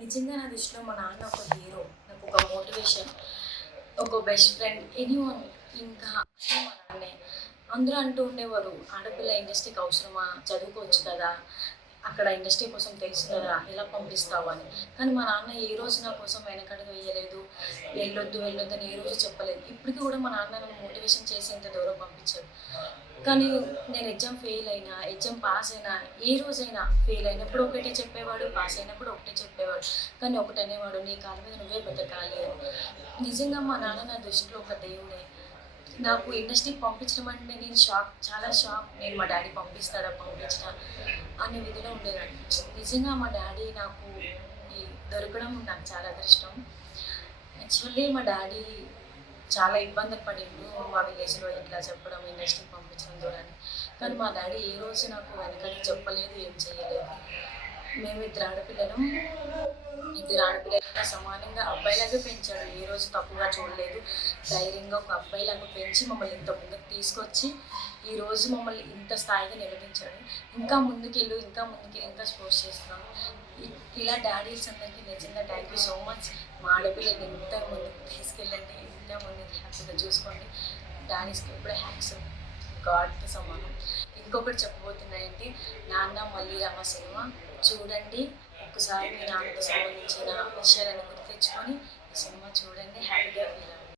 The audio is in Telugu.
నిజంగా నా దృష్టిలో మా నాన్న ఒక హీరో. నాకు ఒక మోటివేషన్, ఒక బెస్ట్ ఫ్రెండ్, ఎనీవన్. ఇంకా అన్నీ మా నాన్నే. అందరూ అంటూ ఉండేవారు, "ఆడపిల్ల ఇండస్ట్రీకి అవసరమా? చదువుకోవచ్చు కదా! అక్కడ ఇండస్ట్రీ కోసం తెలుసు కదా! ఎలా పంపిస్తావు" అని. కానీ మా నాన్న ఏ రోజు నా కోసం వెనకడుగు వేయలేదు. వెళ్ళొద్దు, వెళ్ళొద్దు అని ఏ రోజు చెప్పలేదు. ఇప్పటికి కూడా మా నాన్న నన్ను మోటివేషన్ చేసి ఇంత దూరం పంపించారు. కానీ నేను ఎగ్జామ్ ఫెయిల్ అయినా, ఎగ్జామ్ పాస్ అయినా, ఏ రోజైనా ఫెయిల్ అయినప్పుడు ఒకటే చెప్పేవాడు, పాస్ అయినప్పుడు ఒకటే చెప్పేవాడు. కానీ ఒకటనేవాడు, "నీ కాళ్ళ మీద నువ్వే బతకాలి" అని. నిజంగా మా నాన్న నా దృష్టిలో ఒక దేవుడే. నాకు ఇండస్ట్రీకి పంపించడం అంటే నేను షాక్, చాలా షాక్. నేను మా డ్యాడీ పంపిస్తాడా, పంపించడా అనే విధిలో ఉండేదాన్ని. నిజంగా మా డ్యాడీ నాకు ఈ దొరకడం నాకు చాలా అదృష్టం. యాక్చువల్లీ మా డ్యాడీ చాలా ఇబ్బందులు పడిండు మా విలేజ్‌లో ఇట్లా చెప్పడం, ఇండస్ట్రీకి పంపించడం ద్వారా అని. కానీ మా డ్యాడీ ఏ రోజు నాకు వెనకడుగు చెప్పలేదు, ఏం చేయలేదు. మేము ఇద్దరు ఆడపిల్లలుగా సమానంగా అబ్బాయిలాగే పెంచాడు. ఏ రోజు తప్పుగా చూడలేదు. ధైర్యంగా ఒక అబ్బాయిలాగా పెంచి మమ్మల్ని ఇంత ముందుకు తీసుకొచ్చి, ఈరోజు మమ్మల్ని ఇంత స్థాయిగా నిలబెంచాడు. ఇంకా ముందుకెళ్ళు, ఇంకా ముందుకెళ్ళి, ఇంకా స్పోర్ట్స్ చేస్తున్నాను. ఇలా డాడీస్ అందరికీ నిజంగా థ్యాంక్ యూ సో మచ్. మా ఆడపిల్లని ఇంత ముందుకు తీసుకెళ్ళండి, ఇంత ముందుకు హ్యాపీగా చూసుకోండి. డాడీస్కి ఎప్పుడే హ్యాట్స్ గాడ్‌తో సమానం. ఇంకొకటి చెప్పబోతున్నానంటే, 'నాన్న మళ్ళీ రావా' సినిమా చూడండి. ఒక్కసారి మీ నాన్నతో సంబంధించిన విషయాలను గుర్తు తెచ్చుకొని ఈ సినిమా చూడండి. హ్యాపీగా ఫీల్ అవ్వండి.